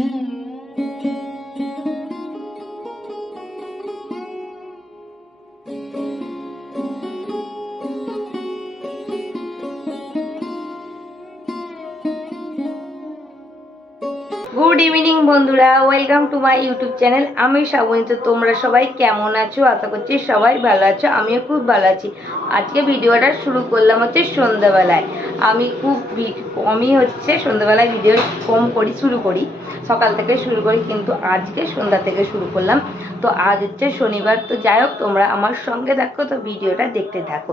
Good evening বন্ধুরা, welcome to my YouTube channel. আমি শ্রাবণী। তো তোমরা সবাই কেমন আছো? আশা করছি সবাই ভালো আছো, আমিও খুব ভালো আছি। আজকে ভিডিওটা শুরু করলাম হচ্ছে সন্ধ্যাবেলায়। আমি খুব কমই হচ্ছে সন্ধ্যাবেলায় ভিডিও কম করি, শুরু করি সকাল থেকে শুরু করি, কিন্তু আজকে সন্ধ্যা থেকে শুরু করলাম। তো আজ হচ্ছে শনিবার। তো যাই হোক, তোমরা আমার সঙ্গে দেখো, তো ভিডিওটা দেখতে থাকো।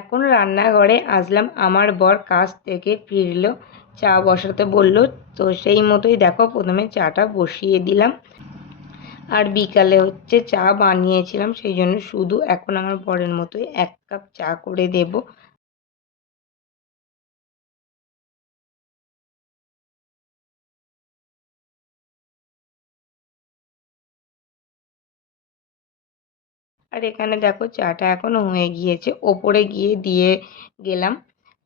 এখন রান্নাঘরে আসলাম, আমার বর কাজ থেকে ফিরলো, চা বসাতে বললো। তো সেই মতোই দেখো, প্রথমে চাটা বসিয়ে দিলাম। আর বিকালে হচ্ছে চা বানিয়েছিলাম, সেই জন্য শুধু এখন আমার বরের মতোই 1 কাপ চা করে দেব। আর এখানে দেখো চাটা এখন হয়ে গিয়েছে, ওপরে গিয়ে দিয়ে গেলাম।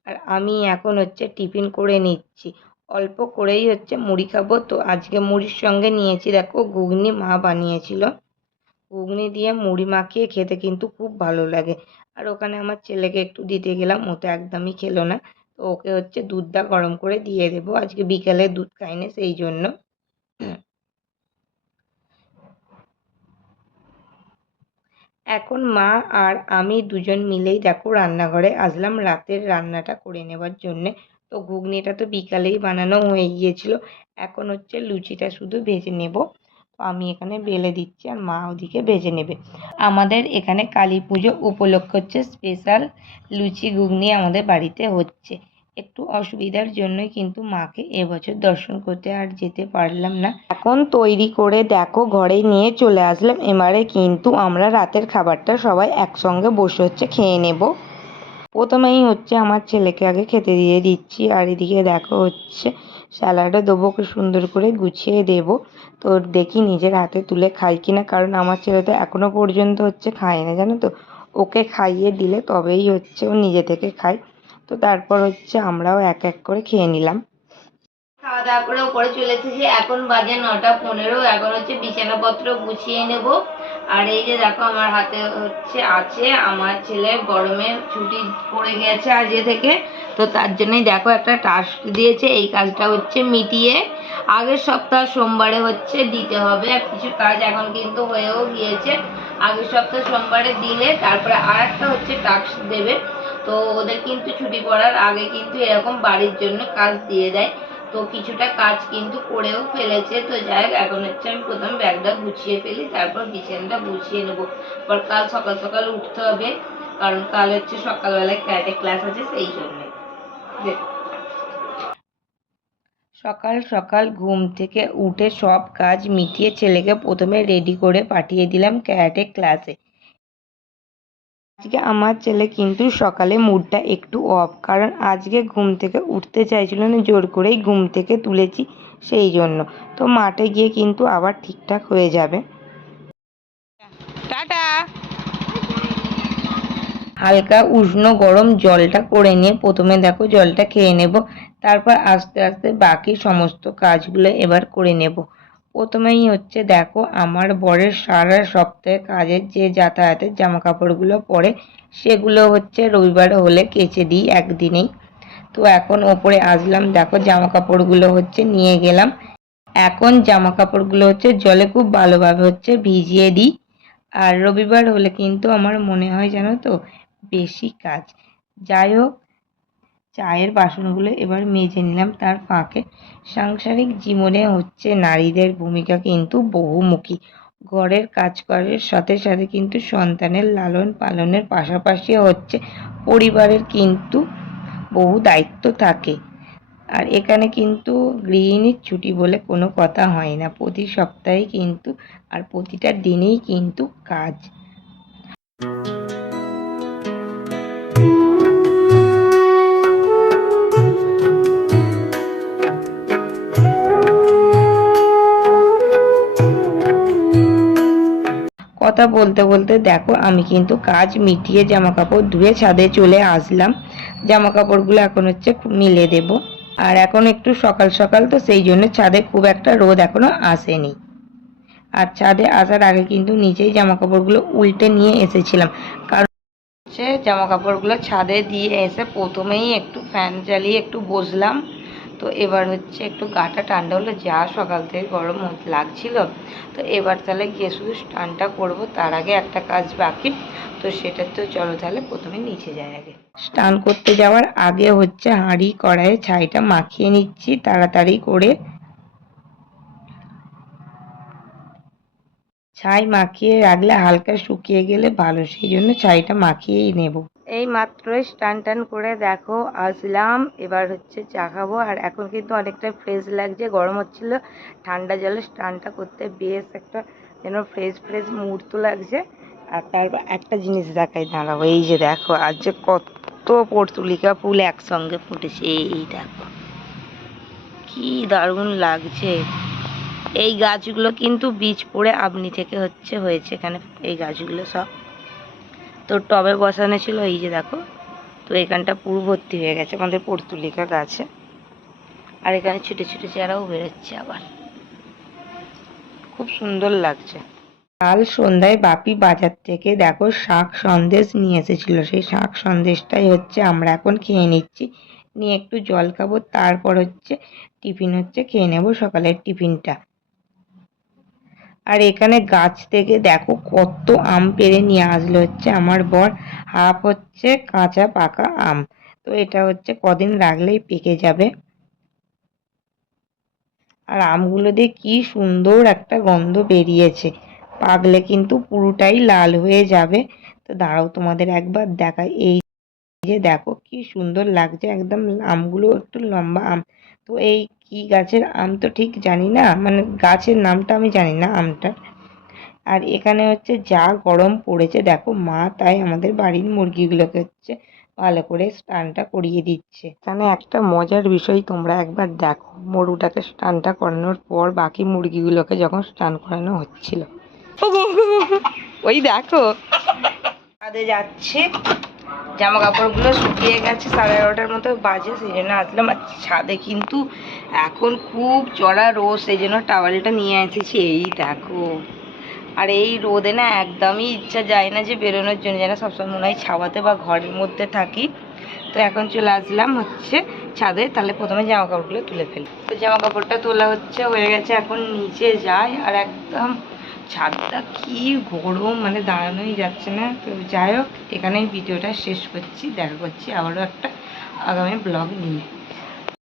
আর আমি এখন হচ্ছে টিফিন করে নিচ্ছি, অল্প করেই হচ্ছে মুড়ি খাবো। তো আজকে মুড়ির সঙ্গে নিয়েছি দেখো ঘুগনি, মা বানিয়েছিল। ঘুগনি দিয়ে মুড়ি মাখিয়ে খেতে কিন্তু খুব ভালো লাগে। আর ওখানে আমার ছেলেকে একটু দিতে গেলাম, ও তো একদমই খেলো না। তো ওকে হচ্ছে দুধটা গরম করে দিয়ে দেবো, আজকে বিকালে দুধ খাইনি সেই জন্য। এখন মা আর আমি দুজন মিলেই দেখো রান্নাঘরে আসলাম রাতের রান্নাটা করে নেবার জন্যে। তো ঘুগনিটা তো বিকালেই বানানো হয়ে গিয়েছিল, এখন হচ্ছে লুচিটা শুধু ভেজে নেব। তো আমি এখানে বেলে দিচ্ছি, আর মা ওদিকে ভেজে নেবে। আমাদের এখানে কালী পুজো উপলক্ষে হচ্ছে স্পেশাল লুচি ঘুগনি আমাদের বাড়িতে হচ্ছে। একটু অসুবিধার জন্যই কিন্তু মাকে এবছর দর্শন করতে আর যেতে পারলাম না। এখন তৈরি করে দেখো ঘরে নিয়ে চলে আসলাম। এবারে কিন্তু আমরা রাতের খাবারটা সবাই একসঙ্গে বসে হচ্ছে খেয়ে নেব। প্রথমেই হচ্ছে আমার ছেলেকে আগে খেতে দিয়ে দিচ্ছি, আর এদিকে দেখো হচ্ছে স্যালাডও দেবো, খুব সুন্দর করে গুছিয়ে দেব। তো দেখি নিজের হাতে তুলে খাই কিনা, কারণ আমার ছেলে তো এখনো পর্যন্ত হচ্ছে খায় না, জানো তো। ওকে খাইয়ে দিলে তবেই হচ্ছে ও নিজে থেকে খায়। তো তারপর হচ্ছে আমরাও এক এক করে খেয়ে নিলাম। খাওয়া দাওয়া করে উপরে চলে এসেছি, এখন বাজে 9টা 15। এখন হচ্ছে বিছানাপত্র গুছিয়ে নেব। আর এই যে দেখো আমার হাতে হচ্ছে আছে আমার ছেলের গরমের ছুটি পড়ে গেছে আজকে থেকে। তো তার জন্যই দেখো একটা টাস্ক দিয়েছে, এই কাজটা হচ্ছে মিটিয়ে আগের সপ্তাহ সোমবারে হচ্ছে দিতে হবে। আর কিছু কাজ এখন কিন্তু হয়েও গিয়েছে, আগের সপ্তাহ সোমবারে দিলে তারপরে আর একটা হচ্ছে টাস্ক দেবে। তো ওদের কিন্তু ছুটি পড়ার আগে কিন্তু এরকম বাড়ির জন্য কাজ দিয়ে দেয়। তো কিছুটা কাজ কিন্তু করেও ফেলেছে। তো যাই হোক, এখন হচ্ছে আমি প্রথম ব্যাগটা গুছিয়ে ফেলি, তারপর বিছানাটা গুছিয়ে নেবো। আবার কাল সকাল সকাল উঠতে হবে, কারণ কাল হচ্ছে সকালবেলায় ক্যারাটে ক্লাস আছে, সেই জন্য। সকাল সকাল ঘুম থেকে উঠে সব কাজ মিটিয়ে ছেলেকে প্রথমে রেডি করে পাঠিয়ে দিলাম ক্যারাটে ক্লাসে। আজকে আমার ছেলে কিন্তু সকালে মুডটা একটু অফ, কারণ আজকে ঘুম থেকে উঠতে চাইছিল না, জোর করেই ঘুম থেকে তুলেছি সেই জন্য। তো মাঠে গিয়ে কিন্তু আবার ঠিকঠাক হয়ে যাবে। টাটা। হালকা উষ্ণ গরম জলটা করে নিয়ে প্রথমে দেখো জলটা খেয়ে নেব, তারপর আস্তে আস্তে বাকি সমস্ত কাজগুলো এবার করে নেব। প্রথমেই হচ্ছে দেখো আমার বরের সারা সপ্তাহে কাজের যে যাতায়াতের জামা কাপড়গুলো পরে, সেগুলো হচ্ছে রবিবার হলে কেচে দিই একদিনেই। তো এখন ওপরে আসলাম, দেখো জামা কাপড়গুলো হচ্ছে নিয়ে গেলাম। এখন জামা কাপড়গুলো হচ্ছে জলে খুব ভালোভাবে হচ্ছে ভিজিয়ে দিই। আর রবিবার হলে কিন্তু আমার মনে হয় জানো তো বেশি কাজ। যাই হোক, চায়ের বাসনগুলো এবার মেজে নিলাম, তার ফাঁকে সাংসারিক জীবনে হচ্ছে নারীদের ভূমিকা কিন্তু বহুমুখী। ঘরের কাজকর্মের সাথে সাথে কিন্তু সন্তানের লালন পালনের পাশাপাশি হচ্ছে পরিবারের কিন্তু বহু দায়িত্ব থাকে। আর এখানে কিন্তু গৃহিণীর ছুটি বলে কোনো কথা হয় না, প্রতি সপ্তাহে কিন্তু আর প্রতিটা দিনেই কিন্তু কাজ। কথা বলতে বলতে দেখো আমি কিন্তু কাজ মিটিয়ে জামা কাপড় ধুয়ে ছাদে চলে আসলাম। জামা কাপড়গুলো এখন হচ্ছে মিলে দেব। আর এখন একটু সকাল সকাল, তো সেই জন্য ছাদে খুব একটা রোদ এখনো আসেনি। আর ছাদে আসার আগে কিন্তু নিচেই জামা কাপড়গুলো উল্টে নিয়ে এসেছিলাম, কারণ হচ্ছে জামা কাপড়গুলো ছাদে দিয়ে এসে প্রথমেই একটু ফ্যান চালিয়ে একটু বসলাম। তো এবার হচ্ছে একটু গাটা ঠান্ডা হলো, যা সকাল থেকে গরম লাগছিল। তো এবার তাহলে গিয়ে শুধু স্নানটা করব, তার আগে একটা কাজ বাকি। তো সেটা তো চলো তাহলে প্রথমে নিচে যাই। আগে স্নান করতে যাওয়ার আগে হচ্ছে হাঁড়ি কড়াইয়ে ছাইটা মাখিয়ে নিচ্ছি তাড়াতাড়ি করে। ছাই মাখিয়ে রাখলে হালকা শুকিয়ে গেলে ভালো, সেই জন্য ছাইটা মাখিয়েই নেব। এই মাত্রই স্নান টান করে দেখো আসলাম, এবার হচ্ছে চা খাবো। আর এখন কিন্তু অনেকটা ফ্রেশ লাগছে, গরম হচ্ছিল, ঠান্ডা জলে স্নানটা করতে বেশ একটা যেন ফ্রেশ ফ্রেশ মুহূর্ত লাগছে। আর তারপর একটা জিনিস দেখাই, দাঁড়াবো, এই যে দেখো আজ যে কত পর্তুলিকা ফুল একসঙ্গে ফুটেছে, এই দেখো কি দারুণ লাগছে। এই গাছগুলো কিন্তু বীজ পড়ে আপনি থেকে হয়েছে এখানে, এই গাছগুলো সব তো টবে বসানো ছিল, এই যে দেখো। তো এখানটা পুরো ভর্তি হয়ে গেছে আমাদের পর্তুলিকা গাছে। আর এখানে ছোটো ছোটো চারাও বেরোচ্ছে আবার, খুব সুন্দর লাগছে। কাল সন্ধ্যায় বাপি বাজার থেকে দেখো শাক সন্দেশ নিয়ে এসেছিল, সেই শাক সন্দেশটাই হচ্ছে আমরা এখন খেয়ে নিচ্ছি, নিয়ে একটু জল খাবো, তারপর হচ্ছে টিফিন হচ্ছে খেয়ে নেবো সকালের টিফিনটা। আর এখানে গাছ থেকে দেখো কত আম পেড়ে নিয়ে আসলো হচ্ছে আমার বর, হাফ হচ্ছে কাঁচা পাকা আম। তো এটা হচ্ছে কদিন রাখলেই পেকে যাবে। আর আমগুলো দিয়ে কি সুন্দর একটা গন্ধ বেরিয়েছে, পাকলে কিন্তু পুরোটাই লাল হয়ে যাবে। তো দাঁড়াও তোমাদের একবার দেখাই, এই যে দেখো কি সুন্দর লাগছে একদম, আমগুলো একটু লম্বা আম। তো এই কি গাছের আম তো ঠিক জানি না, মানে গাছের নামটা আমি জানি না আমটার। আর এখানে হচ্ছে যা গরম পড়েছে দেখো, মা তাই আমাদের বাড়ির মুরগিগুলোকে হচ্ছে ভালো করে স্নানটা করিয়ে দিচ্ছে। এখানে একটা মজার বিষয় তোমরা একবার দেখো, মরুটাকে স্নানটা করানোর পর বাকি মুরগিগুলোকে যখন স্নান করানো হচ্ছিল, ওই দেখো ছাদে যাচ্ছে, জামা কাপড়গুলো শুকিয়ে গেছে, 11:30টার মতো বাজে, সেই জন্য আসলাম। আর ছাদে কিন্তু এখন খুব চড়া রোদ, সেই জন্য টাওয়ালটা নিয়ে এসেছি, এই দেখো। আর এই রোদে না একদমই ইচ্ছা যায় না যে বেরোনোর জন্য, যেন সবসময় মনে হয় ছাওয়াতে বা ঘরের মধ্যে থাকি। তো এখন চলে আসলাম হচ্ছে ছাদে, তাহলে প্রথমে জামা কাপড়গুলো তুলে ফেলি। তো জামা কাপড়টা তোলা হচ্ছে হয়ে গেছে, এখন নিচে যাই। আর একদম ছাদটা কি গরম, মানে দাঁড়ানোই যাচ্ছে না। তো যাই হোক, এখানেই ভিডিওটা শেষ করছি, দেখা করছি আবারও একটা আগামী ব্লগ নিয়ে।